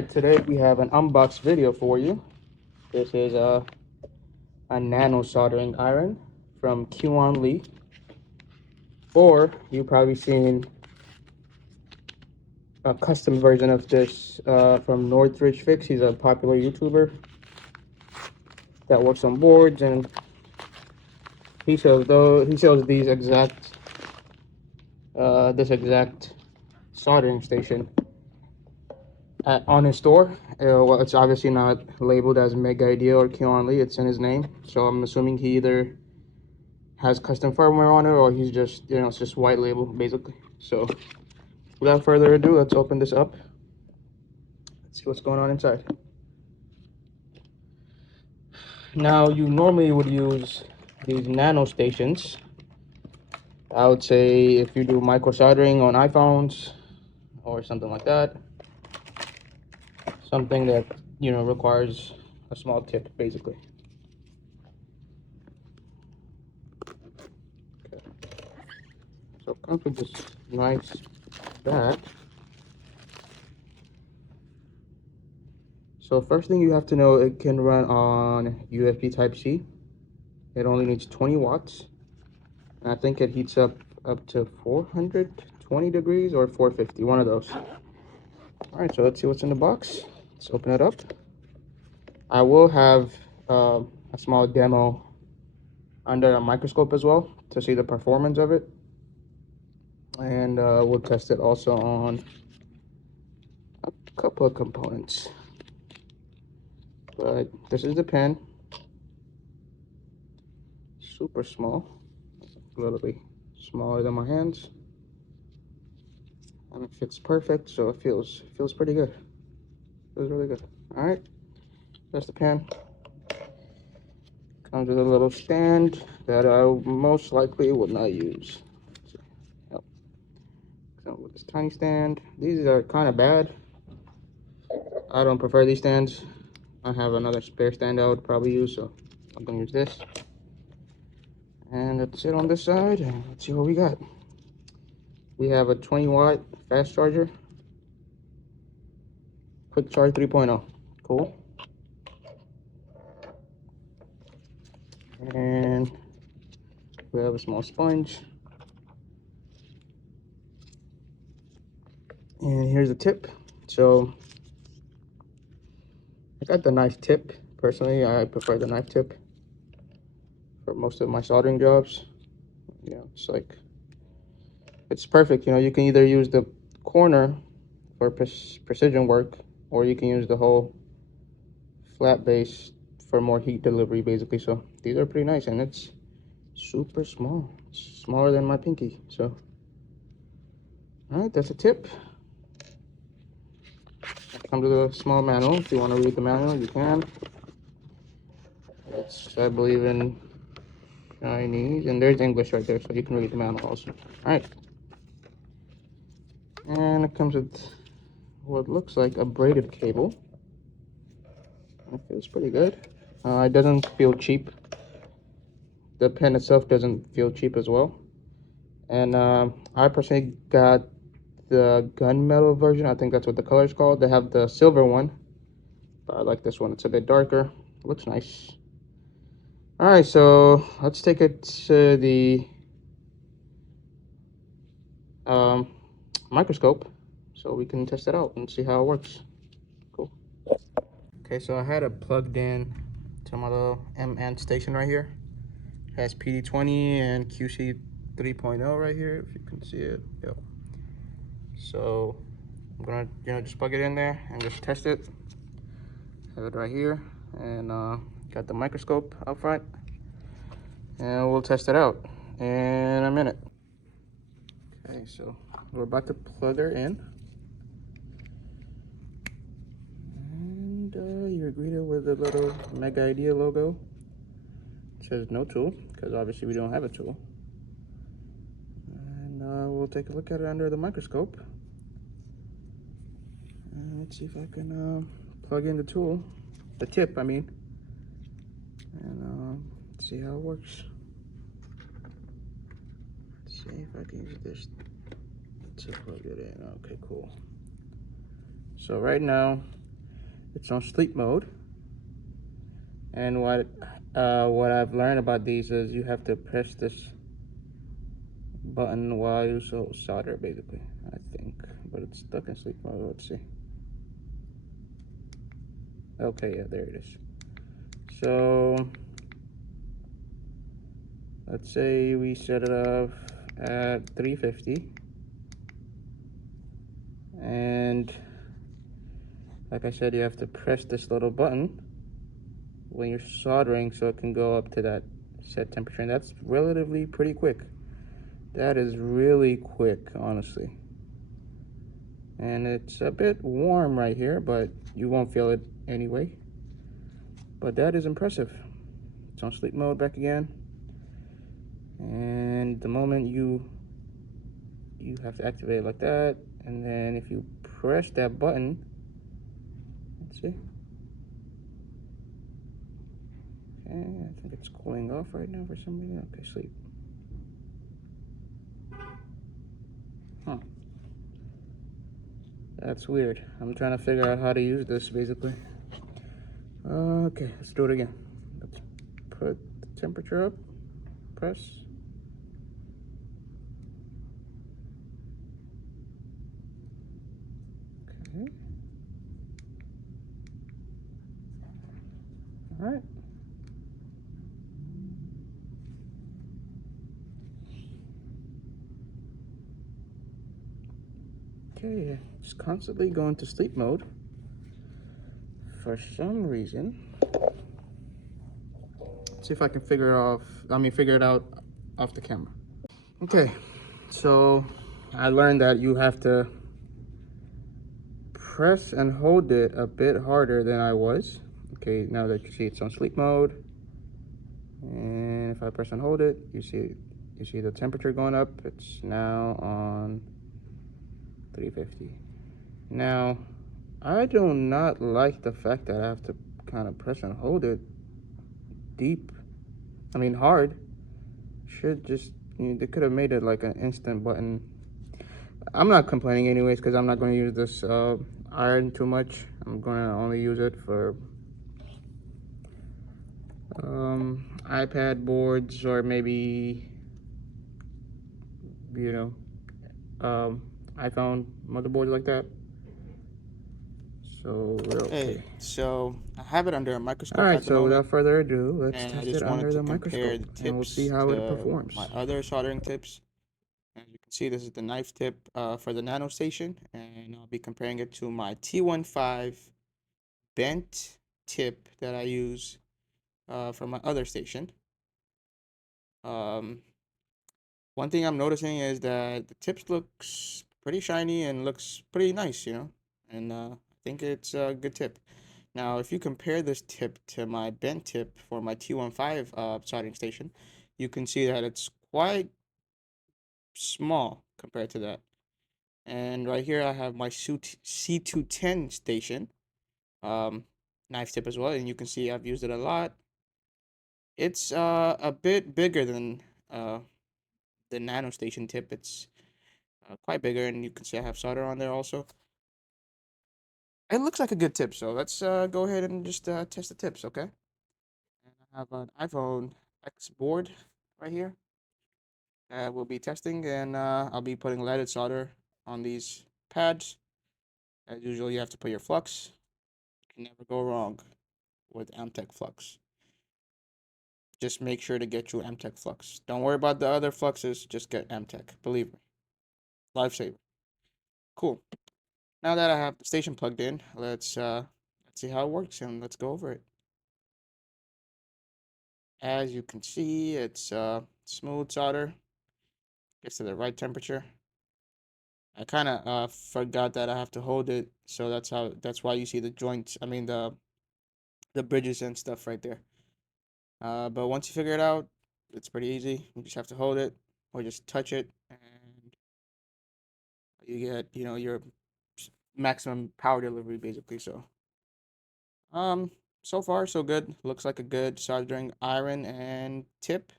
Alright, today we have an unbox video for you. This is a nano soldering iron from Qianli. Or you've probably seen a custom version of this from Northridge Fix. He's a popular YouTuber that works on boards, and he shows these exact this exact soldering station on his store. Well, it's obviously not labeled as Mega Idea or Qianli. It's in his name, so I'm assuming he either has custom firmware on it or he's just, it's just white label basically. So without further ado, let's open this up. Let's see what's going on inside. Now, you normally would use these nano stations. I would say if you do micro soldering on iPhones or something like that, something that requires a small tip basically. Okay. So it comes with this nice bag. So first thing you have to know, it can run on USB Type-C. It only needs 20 watts. And I think it heats up to 420 degrees or 450, one of those. All right, so let's see what's in the box. Let's open it up. I will have a small demo under a microscope as well to see the performance of it. And we'll test it also on a couple of components. But this is the pen. Super small, literally smaller than my hands, and it fits perfect, so it feels pretty good. Feels really good. All right, that's the pen. Comes with a little stand that I most likely would not use. Yep. Comes with this tiny stand. These are kind of bad. I don't prefer these stands. I have another spare stand I would probably use, so I'm gonna use this. And that's it on this side. And let's see what we got. We have a 20-watt fast charger, quick charge 3.0. Cool. And we have a small sponge. And here's the tip. So I got the knife tip. Personally, I prefer the knife tip for most of my soldering jobs. It's perfect. You can either use the corner for precision work, or you can use the whole flat base for more heat delivery basically. So these are pretty nice, and it's super small. It's smaller than my pinky. So all right, that's a tip. Comes with a small manual. If you want to read the manual, you can. It's, I believe, in Chinese, and there's English right there, so you can read the manual also. All right, and it comes with what looks like a braided cable. It feels pretty good. It doesn't feel cheap. The pen itself doesn't feel cheap as well. And I personally got the gunmetal version. I think that's what the color is called. They have the silver one, but I like this one. It's a bit darker. It looks nice. All right, so let's take it to the microscope so we can test it out and see how it works. Cool. Okay, so I had it plugged in to my little M-Ant station right here. It has PD20 and QC 3.0 right here, if you can see it. Yep. So I'm gonna just plug it in there and just test it. Have it right here, and got the microscope out front, and we'll test it out in a minute. Okay, so we're about to plug her in, and you're greeted with a little Mega Idea logo. It says no tool, because obviously we don't have a tool. And we'll take a look at it under the microscope. Let's see if I can plug in the tool, the tip, I mean, and see how it works. Let's see if I can use this to plug it in. Okay, cool. So right now It's on sleep mode. And what I've learned about these is you have to press this button while you solder, basically, I think. But it's stuck in sleep mode. Let's see. Okay, yeah, there it is. So let's say we set it up at 350, and like I said, you have to press this little button when you're soldering so it can go up to that set temperature, and that's relatively pretty quick. That is really quick, honestly. And it's a bit warm right here, but you won't feel it anyway. But that is impressive. It's on sleep mode back again. And the moment you have to activate it like that, and then if you press that button, let's see. Okay, I think it's cooling off right now for some reason. Okay, sleep. Huh. That's weird. I'm trying to figure out how to use this, basically. Okay, let's do it again. Let's put the temperature up, press. Okay. All right. Okay, it's constantly going to sleep mode for some reason. Let's see if I can figure it out off the camera. Okay, so I learned that you have to press and hold it a bit harder than I was. Okay, now that you see it's on sleep mode, and if I press and hold it, you see the temperature going up. It's now on 350. Now, I do not like the fact that I have to kind of press and hold it hard. Should just, they could have made it like an instant button. I'm not complaining anyways, because I'm not going to use this iron too much. I'm going to only use it for iPad boards, or maybe, iPhone motherboards like that. So we're okay. Hey, so I have it under a microscope. All right, so without further ado, let's test it under the microscope, and we'll see how it performs. My other soldering tips. As you can see, this is the knife tip for the Nano Station, and I'll be comparing it to my T15 bent tip that I use for my other station. One thing I'm noticing is that the tips looks pretty shiny and looks pretty nice, and I think it's a good tip. Now, if you compare this tip to my bent tip for my T15 soldering station, you can see that it's quite small compared to that. And right here I have my C210 station, knife tip as well, and you can see I've used it a lot. It's a bit bigger than the Nano Station tip. It's quite bigger, and you can see I have solder on there also. It looks like a good tip, so let's go ahead and just test the tips, okay? And I have an iPhone X board right here. We'll be testing, and I'll be putting leaded solder on these pads. As usual, you have to put your flux. You can never go wrong with Amtech flux. Just make sure to get your Amtech flux. Don't worry about the other fluxes, just get Amtech. Believe me. Lifesaver. Cool. Now that I have the station plugged in, let's see how it works, and let's go over it. As you can see, it's smooth solder. Gets to the right temperature. I kind of forgot that I have to hold it, so that's why you see the joints, the bridges and stuff right there. But once you figure it out, it's pretty easy. You just have to hold it or just touch it, and you get, your maximum power delivery, basically. So far so good. Looks like a good soldering iron and tip.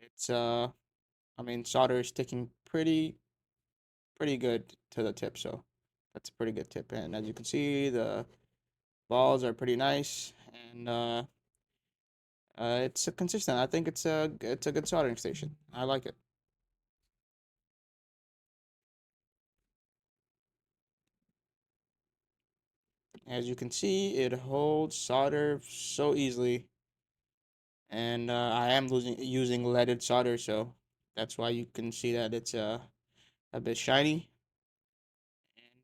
It's solder is sticking pretty good to the tip, so that's a pretty good tip. And as you can see, the balls are pretty nice, and it's consistent. I think it's a good soldering station. I like it. As you can see, it holds solder so easily, and I am using leaded solder, so that's why you can see that it's a bit shiny.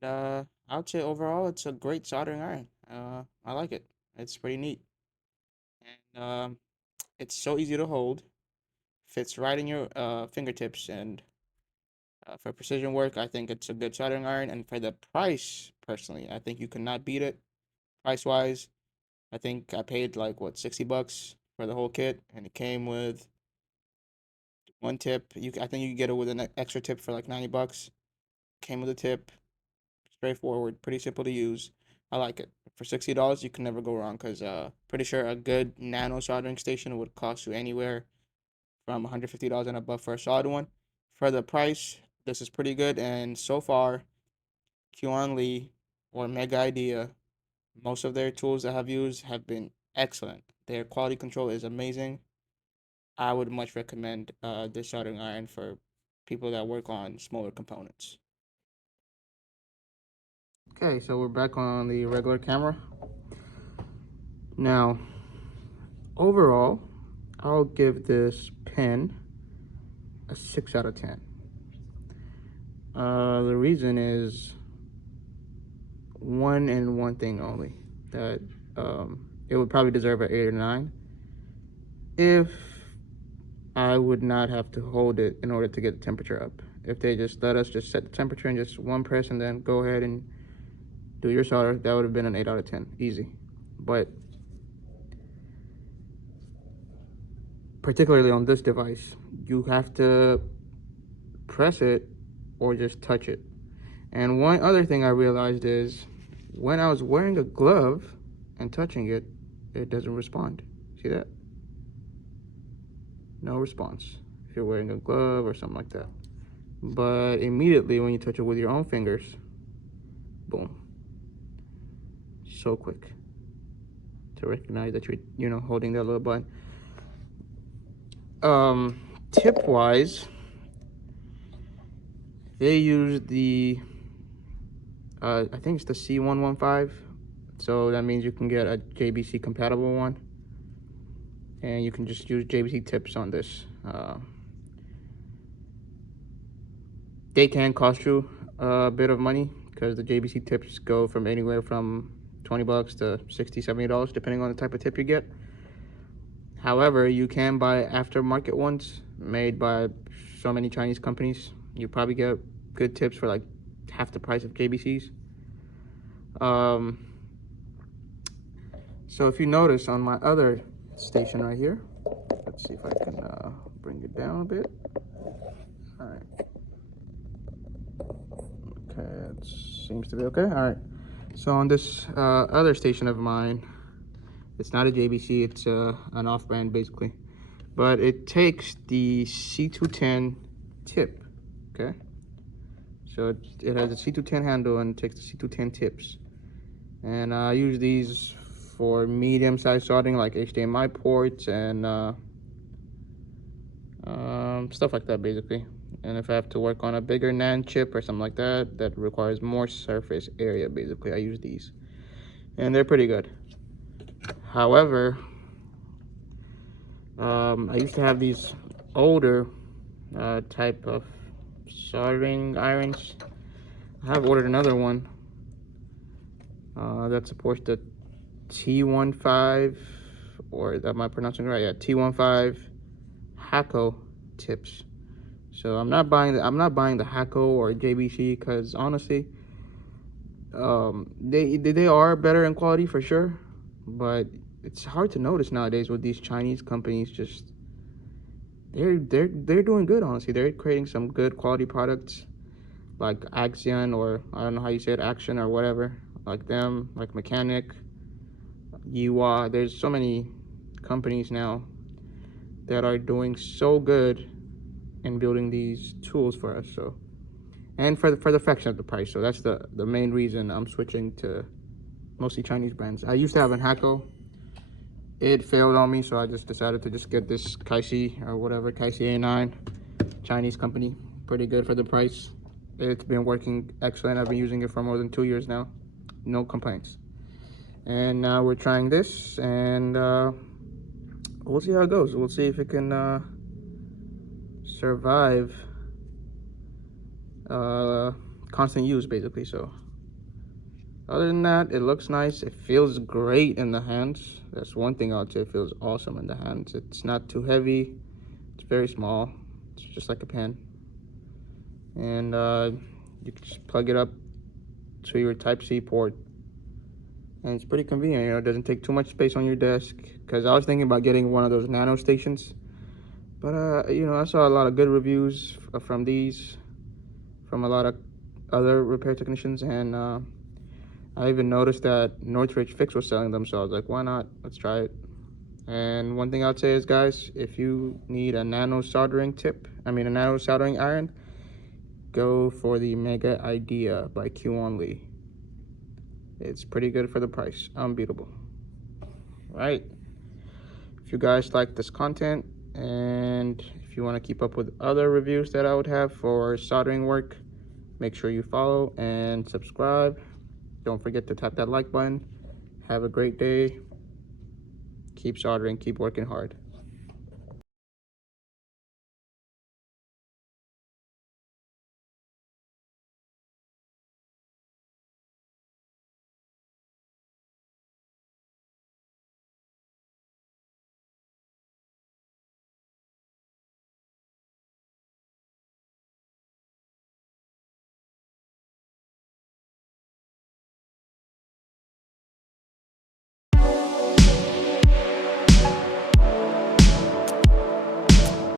And I would say overall, it's a great soldering iron. I like it. It's pretty neat, and it's so easy to hold. Fits right in your fingertips, and for precision work, I think it's a good soldering iron. And for the price, personally, I think you cannot beat it price wise. I think I paid like what, $60 for the whole kit, and it came with one tip. I think you can get it with an extra tip for like $90. Came with a tip, straightforward, pretty simple to use. I like it. For $60, you can never go wrong, because pretty sure a good nano soldering station would cost you anywhere from $150 and above for a solid one. For the price, this is pretty good, and so far, Qianli or Mega Idea, most of their tools that I've used have been excellent. Their quality control is amazing. I would much recommend this soldering iron for people that work on smaller components. Okay, so we're back on the regular camera. Now, overall, I'll give this pen a 6 out of 10. The reason is one thing only, that it would probably deserve an 8 or 9 if I would not have to hold it in order to get the temperature up. If they just let us just set the temperature in just one press and then go ahead and do your solder, that would have been an 8 out of 10, easy. But particularly on this device, you have to press it or just touch it. And one other thing I realized is when I was wearing a glove and touching it, it doesn't respond. See that? No response if you're wearing a glove or something like that. But immediately when you touch it with your own fingers, boom. So quick to recognize that you're holding that little button. Tip wise, they use the I think it's the C115, so that means you can get a JBC compatible one, and you can just use JBC tips on this. They can cost you a bit of money, because the JBC tips go from anywhere from $20 to $60, $70, depending on the type of tip you get. However, you can buy aftermarket ones made by so many Chinese companies. You probably get good tips for like half the price of JBC's. So if you notice on my other station right here, let's see if I can bring it down a bit. All right. Okay, it seems to be okay. All right. So on this other station of mine, it's not a JBC, it's an off-brand basically. But it takes the C210 tip, okay? So it has a C210 handle and it takes the C210 tips. And I use these for medium-sized soldering, like HDMI ports and stuff like that, basically. And if I have to work on a bigger NAND chip or something like that, that requires more surface area, basically, I use these. And they're pretty good. However, I used to have these older type of soldering irons. I have ordered another one that supports the T15, or am I pronouncing it right? Yeah, T15 Hako tips. So I'm not buying the Hako or JBC, because honestly, they are better in quality for sure, but it's hard to notice nowadays with these Chinese companies. Just they're doing good, honestly. They're creating some good quality products, like Axion, or I don't know how you say it, Action or whatever, like them, like Mechanic, Yiwa. There's so many companies now that are doing so good in building these tools for us. So, and for the fraction of the price. So that's the main reason I'm switching to mostly Chinese brands. I used to have an Hako. It failed on me, so I just decided to just get this Kaisi or whatever, Kaisi A9, Chinese company. Pretty good for the price. It's been working excellent. I've been using it for more than 2 years now. No complaints. And now we're trying this, and we'll see how it goes. We'll see if it can survive constant use, basically. So other than that, it looks nice. It feels great in the hands. That's one thing I'll say. It feels awesome in the hands. It's not too heavy. It's very small. It's just like a pen. And you can just plug it up to your Type-C port. And it's pretty convenient, you know, it doesn't take too much space on your desk. Because I was thinking about getting one of those nano stations. But, you know, I saw a lot of good reviews from these, from a lot of other repair technicians. And I even noticed that Northridge Fix was selling them. So I was like, why not? Let's try it. And one thing I'd say is, guys, if you need a nano soldering iron, go for the Mega Idea by Qianli. It's pretty good for the price. Unbeatable. Right. If you guys like this content and if you want to keep up with other reviews that I would have for soldering work, make sure you follow and subscribe. Don't forget to tap that like button. Have a great day. Keep soldering, keep working hard.